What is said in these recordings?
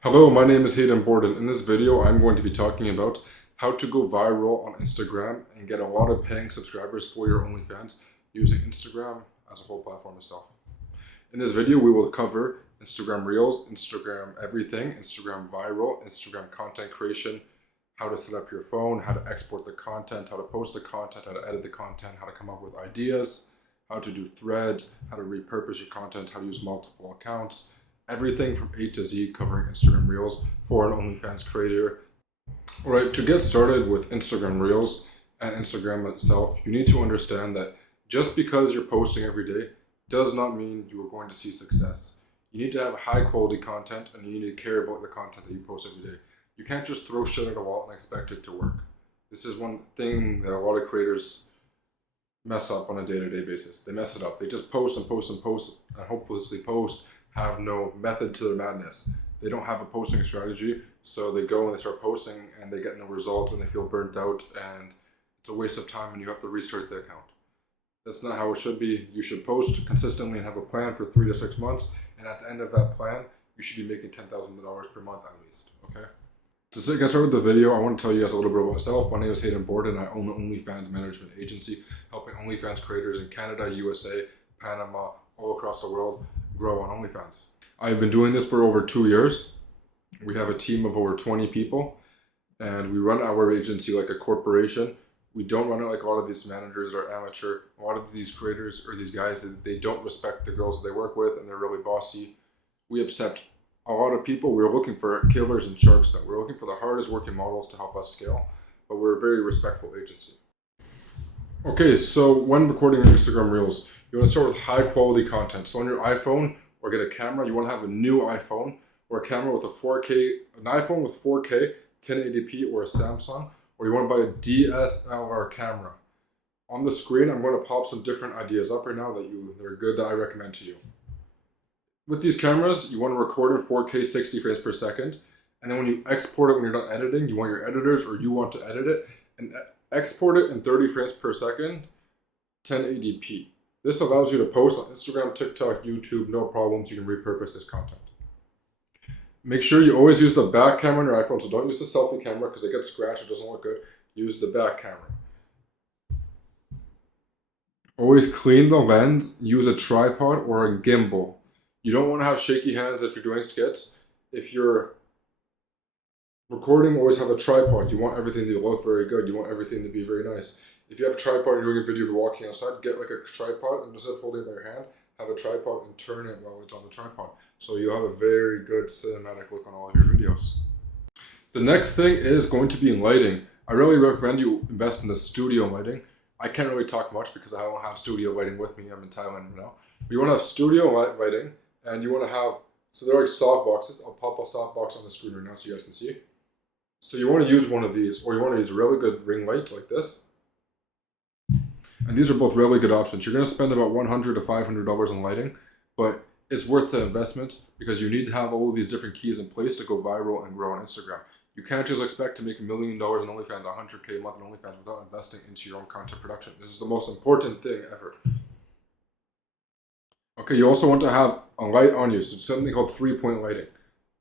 Hello, my name is Hayden Borden. In this video, I'm going to be talking about how to go viral on Instagram and get a lot of paying subscribers for your OnlyFans using Instagram as a whole platform itself. In this video, we will cover Instagram Reels, Instagram everything, Instagram viral, Instagram content creation, how to set up your phone, how to export the content, how to post the content, how to edit the content, how to come up with ideas, how to do threads, how to repurpose your content, how to use multiple accounts, everything from A to Z covering Instagram Reels for an OnlyFans creator. Alright, to get started with Instagram Reels and Instagram itself, you need to understand that just because you're posting every day does not mean you are going to see success. You need to have high quality content and you need to care about the content that you post every day. You can't just throw shit at a wall and expect it to work. This is one thing that a lot of creators mess up on a day-to-day basis. They mess it up. They just post and post and post and hopelessly post, have no method to their madness. They don't have a posting strategy, so they go and they start posting and they get no results and they feel burnt out and it's a waste of time and you have to restart the account. That's not how it should be. You should post consistently and have a plan for 3 to 6 months, and at the end of that plan, you should be making $10,000 per month at least, okay? To get started with the video, I want to tell you guys a little bit about myself. My name is Hayden Borden. I own an OnlyFans management agency, helping OnlyFans creators in Canada, USA, Panama, all across the world grow on OnlyFans. I've been doing this for over 2 years. We have a team of over 20 people, and we run our agency like a corporation. We don't run it like a lot of these managers that are amateur. A lot of these creators or these guys, they don't respect the girls that they work with and they're really bossy. We accept a lot of people. We're looking for killers and sharks though. We're looking for the hardest working models to help us scale, but we're a very respectful agency. Okay, so when recording your Instagram Reels, you want to start with high quality content. So on your iPhone, or get a camera, you want to have a new iPhone or a camera with a 4K, an iPhone with 4K, 1080p, or a Samsung, or you want to buy a DSLR camera. On the screen, I'm going to pop some different ideas up right now that are good that I recommend to you. With these cameras, you want to record in 4K 60 frames per second, and then when you export it when you're done editing, you want your editors or you want to edit it, and export it in 30 frames per second, 1080p. This allows you to post on Instagram, TikTok, YouTube, no problems. You can repurpose this content. Make sure you always use the back camera on your iPhone, so don't use the selfie camera because it gets scratched, it doesn't look good. Use the back camera. Always clean the lens, use a tripod or a gimbal. You don't want to have shaky hands if you're doing skits. If you're recording, always have a tripod. You want everything to look very good. You want everything to be very nice. If you have a tripod and you're doing a video of you walking outside, get like a tripod and instead of holding it by your hand, have a tripod and turn it while it's on the tripod. So you have a very good cinematic look on all of your videos. The next thing is going to be lighting. I really recommend you invest in the studio lighting. I can't really talk much because I don't have studio lighting with me. I'm in Thailand now. But you want to have studio lighting and you want to have, so they're like soft boxes. I'll pop a soft box on the screen right now so you guys can see. So you want to use one of these, or you want to use a really good ring light like this. And these are both really good options. You're going to spend about $100 to $500 on lighting, but it's worth the investment because you need to have all of these different keys in place to go viral and grow on Instagram. You can't just expect to make $1 million in OnlyFans, $100K a month in OnlyFans without investing into your own content production. This is the most important thing ever. Okay, you also want to have a light on you. So it's something called 3-point lighting.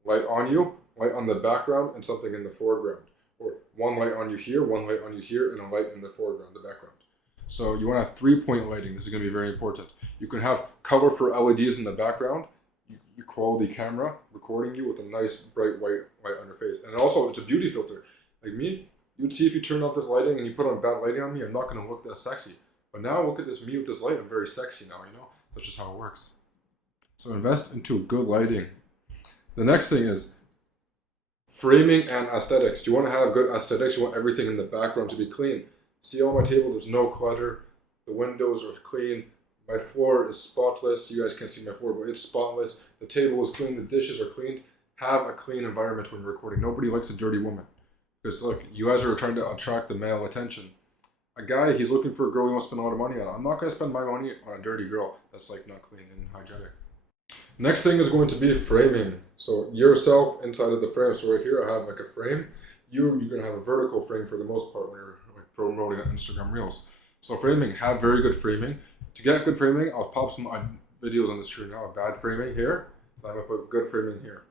Light on you, light on the background, and something in the foreground. Or one light on you here, one light on you here, and a light in the foreground, the background. So you want to have 3-point lighting. This is going to be very important. You can have colorful LEDs in the background, your quality camera recording you with a nice bright white light on your face. And also, it's a beauty filter. Like me, you'd see if you turn off this lighting and you put on bad lighting on me, I'm not going to look that sexy. But now look at this me with this light, I'm very sexy now, you know? That's just how it works. So invest into good lighting. The next thing is framing and aesthetics. You want to have good aesthetics. You want everything in the background to be clean. See on my table, there's no clutter. The windows are clean. My floor is spotless. You guys can't see my floor, but it's spotless. The table is clean. The dishes are cleaned. Have a clean environment when you're recording. Nobody likes a dirty woman. Because look, you guys are trying to attract the male attention. A guy, he's looking for a girl he wants to spend a lot of money on. I'm not going to spend my money on a dirty girl that's like not clean and hygienic. Next thing is going to be framing. So yourself inside of the frame. So right here I have like a frame. You're going to have a vertical frame for the most part when you're promoting on Instagram Reels. So framing, have very good framing. To get good framing, I'll pop some videos on the screen now. Bad framing here, I'm going to put good framing here.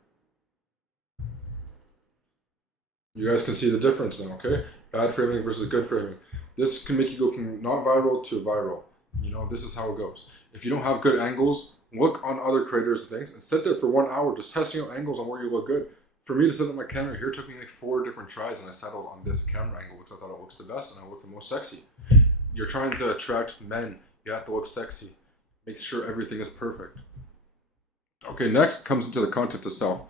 You guys can see the difference now, okay? Bad framing versus good framing. This can make you go from not viral to viral. You know, this is how it goes. If you don't have good angles, look on other creators' things and sit there for 1 hour just testing out angles on where you look good. For me to set up my camera here took me like 4 different tries, and I settled on this camera angle because I thought it looks the best and I look the most sexy. You're trying to attract men. You have to look sexy. Make sure everything is perfect. Okay, next comes into the content itself.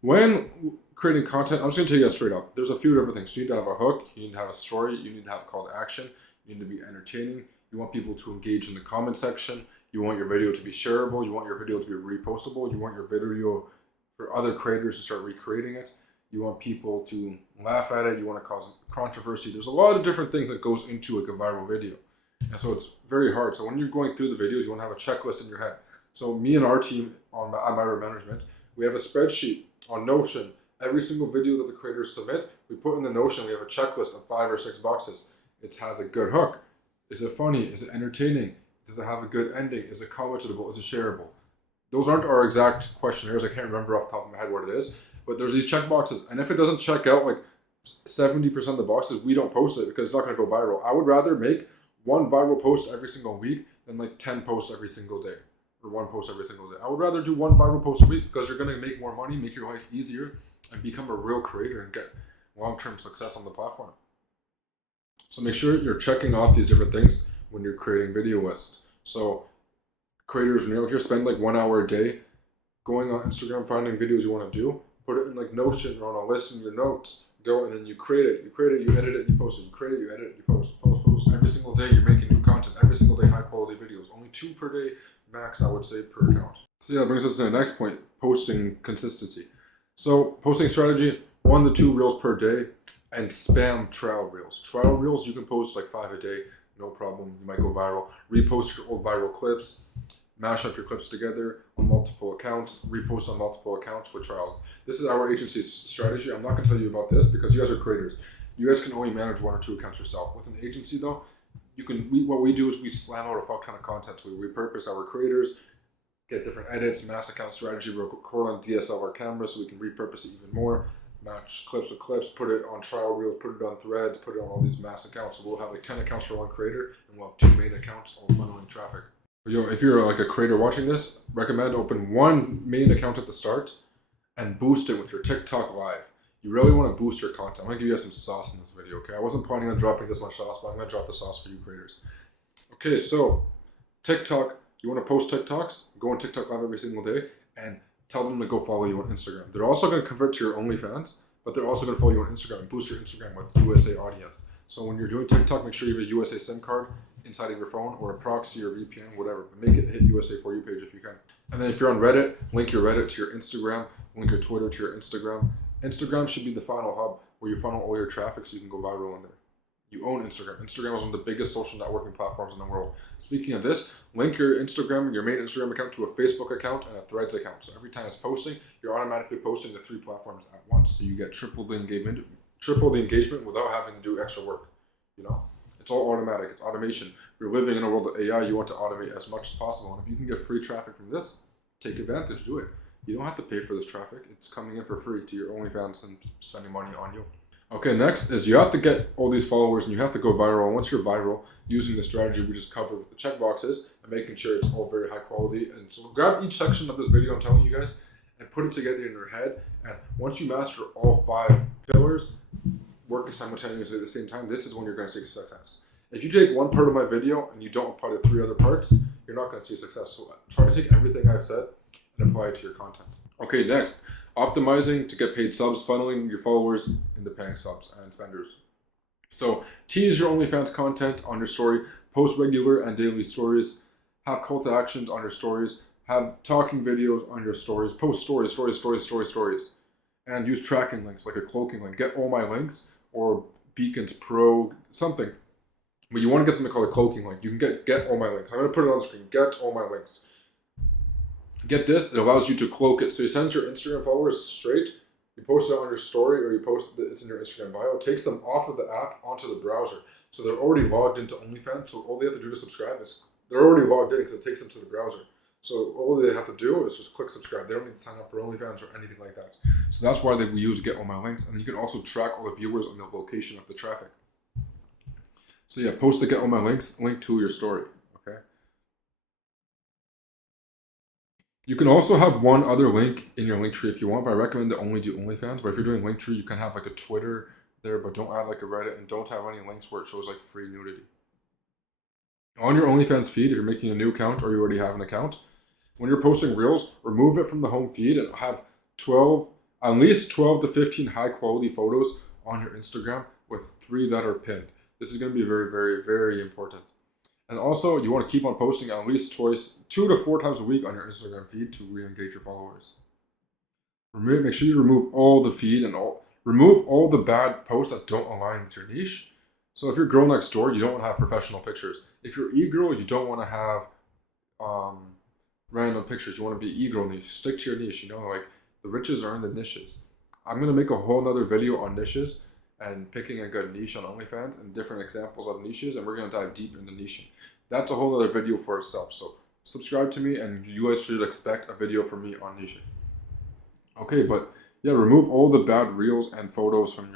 When creating content, I'm just going to tell you guys straight up. There's a few different things. You need to have a hook. You need to have a story. You need to have a call to action. You need to be entertaining. You want people to engage in the comment section. You want your video to be shareable. You want your video to be repostable. You want your video for other creators to start recreating it. You want people to laugh at it. You want to cause controversy. There's a lot of different things that goes into like a viral video. And so it's very hard. So when you're going through the videos, you want to have a checklist in your head. So me and our team at My Management, we have a spreadsheet on Notion. Every single video that the creators submit, we put in the Notion, we have a checklist of 5 or 6 boxes. It has a good hook. Is it funny? Is it entertaining? Does it have a good ending? Is it commentable? Is it shareable? Those aren't our exact questionnaires. I can't remember off the top of my head what it is. But there's these check boxes. And if it doesn't check out like 70% of the boxes, we don't post it because it's not going to go viral. I would rather make 1 viral post every single week than like 10 posts every single day. Or 1 post every single day. I would rather do 1 viral post a week because you're going to make more money, make your life easier, and become a real creator and get long-term success on the platform. So make sure you're checking off these different things when you're creating video lists. So creators, when you're out here, spend like 1 hour a day going on Instagram, finding videos you want to do, put it in like Notion or on a list in your notes, go and then you create it, you edit it, you post it, you create it, you edit it, you post. Every single day you're making new content, every single day high quality videos, only 2 per day max, I would say, per account. So yeah, that brings us to the next point, posting consistency. So posting strategy, 1 to 2 reels per day, and spam trial reels. Trial reels, you can post like 5 a day, no problem, you might go viral. Repost your old viral clips, mash up your clips together on multiple accounts, repost on multiple accounts for trials. This is our agency's strategy. I'm not going to tell you about this because you guys are creators. You guys can only manage 1 or 2 accounts yourself. With an agency though, what we do is we slam out a fuck ton of content. So we repurpose our creators, get different edits, mass account strategy, record on DSLR cameras so we can repurpose it even more, match clips with clips, put it on trial reels, put it on threads, put it on all these mass accounts. So we'll have like 10 accounts for 1 creator and we'll have 2 main accounts all funneling traffic. But yo, if you're like a creator watching this, recommend open 1 main account at the start and boost it with your TikTok live. You really want to boost your content. I'm going to give you guys some sauce in this video, okay? I wasn't planning on dropping this much sauce, but I'm going to drop the sauce for you creators. Okay, so TikTok, you want to post TikToks, go on TikTok live every single day, and tell them to go follow you on Instagram. They're also going to convert to your OnlyFans, but they're also going to follow you on Instagram and boost your Instagram with USA audience. So when you're doing TikTok, make sure you have a USA SIM card inside of your phone or a proxy or VPN, whatever. But make it hit USA For You page if you can. And then if you're on Reddit, link your Reddit to your Instagram, link your Twitter to your Instagram. Instagram should be the final hub where you funnel all your traffic so you can go viral on there. You own Instagram. Instagram is one of the biggest social networking platforms in the world. Speaking of this, link your Instagram, your main Instagram account to a Facebook account and a Threads account. So every time it's posting, you're automatically posting to 3 platforms at once. So you get triple the engagement without having to do extra work. You know, it's all automatic. It's automation. You're living in a world of AI. You want to automate as much as possible. And if you can get free traffic from this, take advantage. Do it. You don't have to pay for this traffic. It's coming in for free to your OnlyFans and spending money on you. Okay, next is you have to get all these followers and you have to go viral. And once you're viral, using the strategy we just covered with the checkboxes and making sure it's all very high quality. And so grab each section of this video I'm telling you guys and put it together in your head. And once you master all 5 pillars, working simultaneously at the same time, this is when you're going to see success. If you take one part of my video and you don't apply the 3 other parts, you're not going to see success. So try to take everything I've said and apply it to your content. Okay, next, optimizing to get paid subs, funneling your followers into paying subs and spenders. So tease your OnlyFans content on your story, post regular and daily stories, have call to actions on your stories, have talking videos on your stories, post stories, and use tracking links like a cloaking link. Get all my links or Beacons Pro, something. But you want to get something called a cloaking link. You can get all my links. I'm going to put it on the screen. Get all my links. Get this, it allows you to cloak it. So you send your Instagram followers straight, you post it on your story or you post it, it's in your Instagram bio. It takes them off of the app onto the browser. So they're already logged into OnlyFans, so all they have to do to subscribe is, they're already logged in because it takes them to the browser. So all they have to do is just click subscribe. They don't need to sign up for OnlyFans or anything like that. So that's why we use Get All My Links. And you can also track all the viewers and the location of the traffic. So yeah, post the Get All My Links link to your story, okay? You can also have one other link in your link tree if you want, but I recommend to only do OnlyFans. But if you're doing link tree, you can have like a Twitter there, but don't add like a Reddit, and don't have any links where it shows like free nudity. On your OnlyFans feed, if you're making a new account or you already have an account, when you're posting reels, remove it from the home feed and have at least 12 to 15 high quality photos on your Instagram with 3 that are pinned. This is going to be very, very, very important. And also, you want to keep on posting at least 2 to 4 times a week on your Instagram feed to re-engage your followers. Make sure you remove all the feed and remove all the bad posts that don't align with your niche. So if you're girl next door, you don't want to have professional pictures. If you're e-girl, you don't want to have random pictures. You want to be e-girl niche. Stick to your niche. Like the riches are in the niches. I'm going to make a whole nother video on niches and picking a good niche on OnlyFans and different examples of niches, and we're going to dive deep into niching. That's a whole other video for itself. So subscribe to me, and you guys should expect a video from me on niching. Okay, but yeah, remove all the bad reels and photos from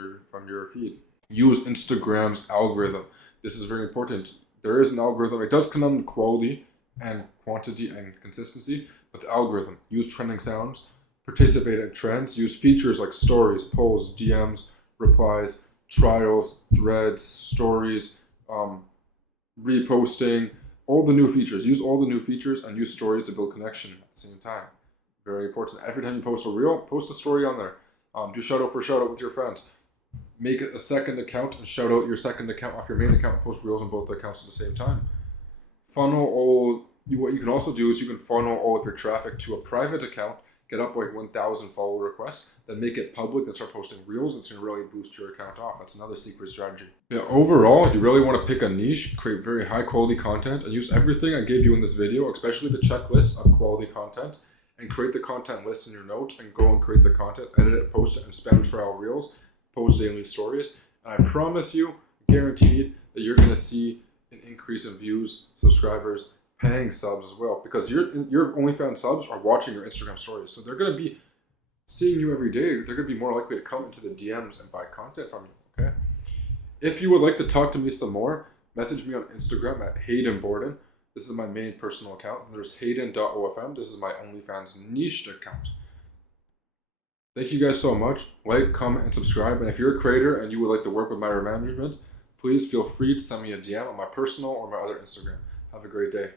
your feed. Use Instagram's algorithm. This is very important. There is an algorithm. It does come down to quality and quantity and consistency, but the algorithm. Use trending sounds, participate in trends, use features like stories, polls, DMs, replies, trials, threads, stories, reposting, all the new features. Use all the new features and use stories to build connection at the same time. Very important. Every time you post a reel, post a story on there. Do shout out for shout out with your friends. Make a second account and shout out your second account off your main account and post reels on both accounts at the same time. What you can also do is you can funnel all of your traffic to a private account, get up like 1,000 follow requests, then make it public, then start posting reels. It's going to really boost your account off. That's another secret strategy. Yeah, overall, you really want to pick a niche, create very high quality content, and use everything I gave you in this video, especially the checklist of quality content, and create the content list in your notes and go and create the content, edit it, post it, and spam trial reels, post daily stories. And I promise you, guaranteed, that you're going to see an increase in views, subscribers, paying subs as well, because your OnlyFans subs are watching your Instagram stories. So they're going to be seeing you every day. They're going to be more likely to come into the DMs and buy content from you, okay? If you would like to talk to me some more, message me on Instagram at Hayden Borden. This is my main personal account. And there's Hayden.ofm. This is my OnlyFans niched account. Thank you guys so much. Like, comment, and subscribe. And if you're a creator and you would like to work with my management, please feel free to send me a DM on my personal or my other Instagram. Have a great day.